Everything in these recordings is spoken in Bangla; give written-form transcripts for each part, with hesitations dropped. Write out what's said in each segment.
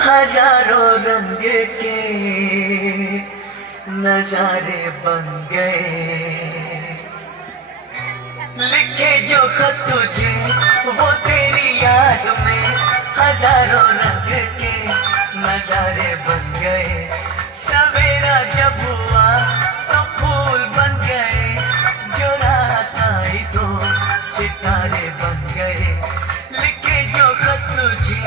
हजारों रंग के नजारे बन गए, लिखे जो खत तुझे वो तेरी याद में हजारों रंग के नजारे बन गए। सवेरा जब हुआ तो फूल बन गए, जो रात आई तो सितारे बन गए, लिखे जो खत तुझे।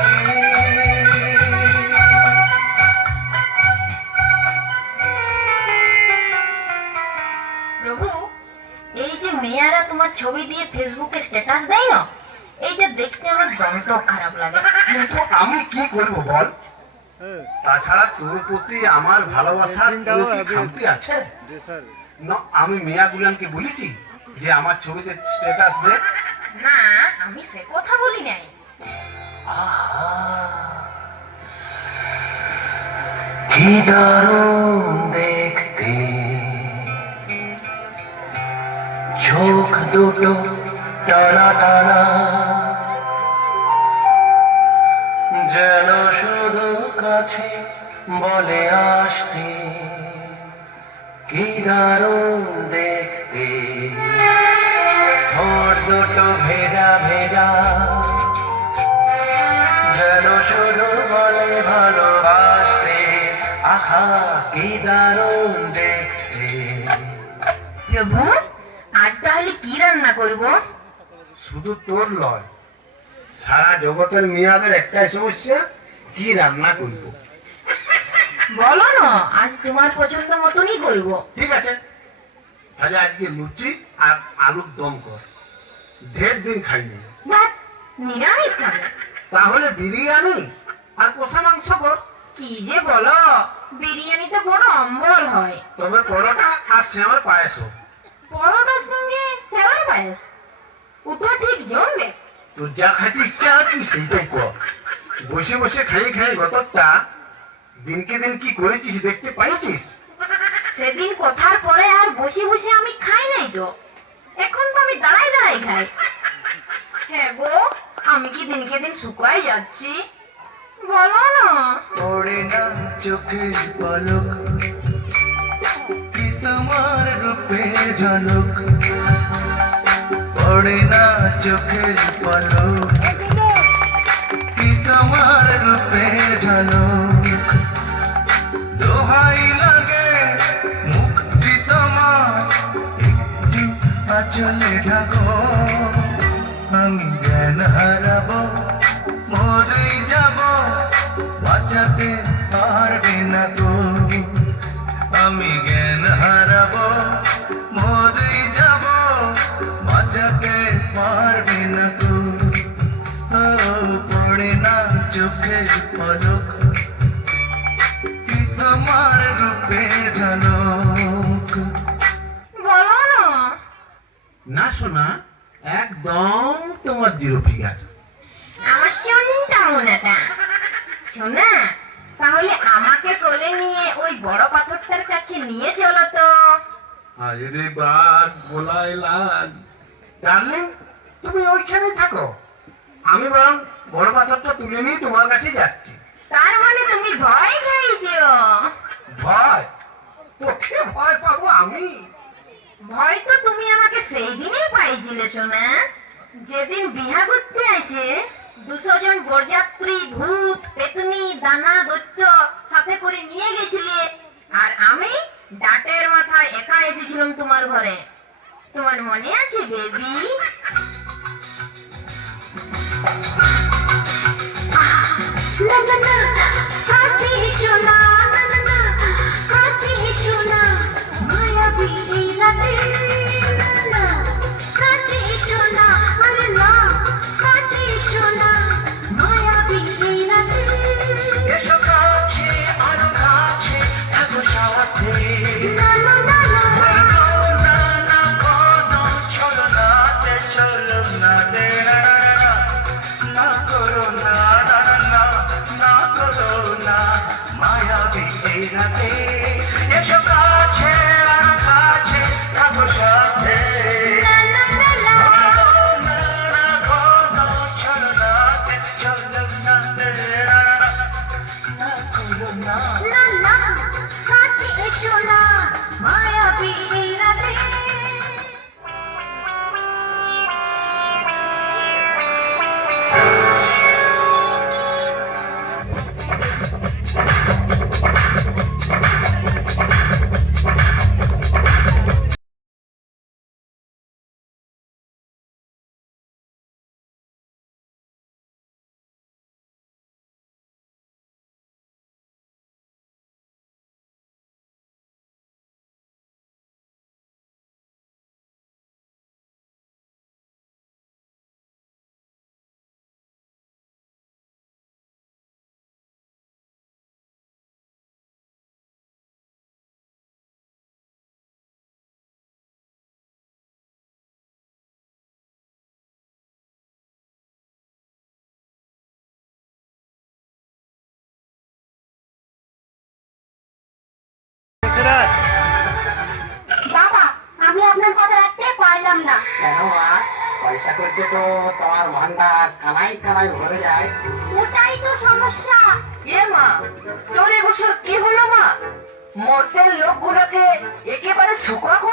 প্রভু, এই যে মেয়েরা তোমার ছবি দিয়ে ফেসবুকে স্ট্যাটাস দেয় না, এইটা দেখতে আমার দন্ত খারাপ লাগে। কিন্তু আমি কি করব বল? তাছাড়া তোর প্রতি আমার ভালোবাসার কোনো কি খামতি আছে? না, আমি মিয়া গুলানকে বলেছি যে আমার ছবিতে স্ট্যাটাস দে। না, আমি সে কথা বলি নাই। কি দারুণ দেখতে চোখ দুটো টানা টানা, যেন শুধু কাছে বলে আসতে। কি দারুণ দেখতে ঠোঁট দুটো ভেজা ভেজা, যেন শুধু বলে ভালোবাসতে। আহা কি দারুণ দেখতে। প্রভু, আজ তাহলে কি রান্না করব? শুধু তোর নয়, সারা জগতের মেয়াদের একটাই সমস্যা, কি রান্না করব। বলো না, আজ তোমার পছন্দ মতনই করব। ঠিক আছে, তাহলে আজকে লুচি আর আলুর দম কর, ঢের দিন খাইনি। ভাত নিরামিষ খাবে? তাহলে বিরিয়ানি আর কষা মাংস কর। কি যে বলো, বিরিয়ানিতে বড় অম্বল হয়। তবে পরোটা আর সেমার পায়েস হোক। পরোটার সঙ্গে সেওয়ার পায়েস, ওটা ঠিক জমবে। তোর যা খাইতে ইচ্ছা আছে সেইটাই কর। বসে বসে খাই খাই গতরটা দিনকে দিন কি করেছিস দেখতে পাইছিস? সেদিন কথার পরে আর বসে বসে আমি খাই নাই তো, এখন তো আমি দাঁড়াই দাঁড়াই খাই। হ্যাঁ গো, আমি কি দিনকে দিন শুকাই যাচ্ছি? বলো না। পড়ে না চোখের পলক, কি তোমার রূপের ঝলক। পড়ে না চোখের পলক, কি তোমার রূপের ঝলক। দোহাই লাগে মুখটি তোমার একটু আঁচলে ঢাকো, আমি জ্ঞান হারাবো মরে যাব, বাঁচাতে পারবে না গো। আমি জ্ঞান হারাবো মরে যাব, বাঁচাতে পারবে না গো। ও পড়ে না চোখের পলক, কি তোমার রূপের ঝলক। বলো না। না শোনা, একদম তোমার জিরো ফিগার। আমার শোনটা মোনাটা শোনা, তাহলে আমাকে কোলে নিয়ে ওই বড় পাথরটার কাছে নিয়ে চলো তো। আরে বাস বলাই লাল, ডার্লিং তুমি ওইখানে থাকো, আমি বরং বড় পাথরটা তুলে নিয়ে তোমার কাছে যাচ্ছি। তার মানে তুমি ভয় খাইছো? ভয়? তোকে ভয় পাবো আমি? ভয় তো তুমি আমাকে সেই দিনেই পাইছিলে শোনা, যেদিন বিহা করতে আসে 200 জন বরযাত্রী ভূত পেতনি দানা দৈত্য সাথে করে নিয়ে গেছিলে, আর আমি ডাটের মাথায় একা এসেছিলাম তোমার ঘরে। তোমার মনে আছে বেবি? না না না, কাছে শোনা, না না না, কাছে শোনা, মায়াবী এই রাতে, না না, কাছে শোনা, আরে না, কাছে শোনা, মায়াবী এই রাতে। এসো কাছে আরো কাছে থাকো সাথে, না না না না, না না কোনো চলো না তে, চলো না দে, না করো না, না না না করো না, মায়াবী এই রাতে। এসো কাছে আরো কাছে থাকো সাথে, না না না না, না না কোনো চলো না তে, চলো না দে। কেন মা, পয়সা করতে তো তোমার ভান্ডার কানাই কানাই ভরে যায়। ওটাই তো সমস্যা। এ মা, তোর এবছর কি হলো মা? মোটের লোকগুলোকে একেবারে শুকনো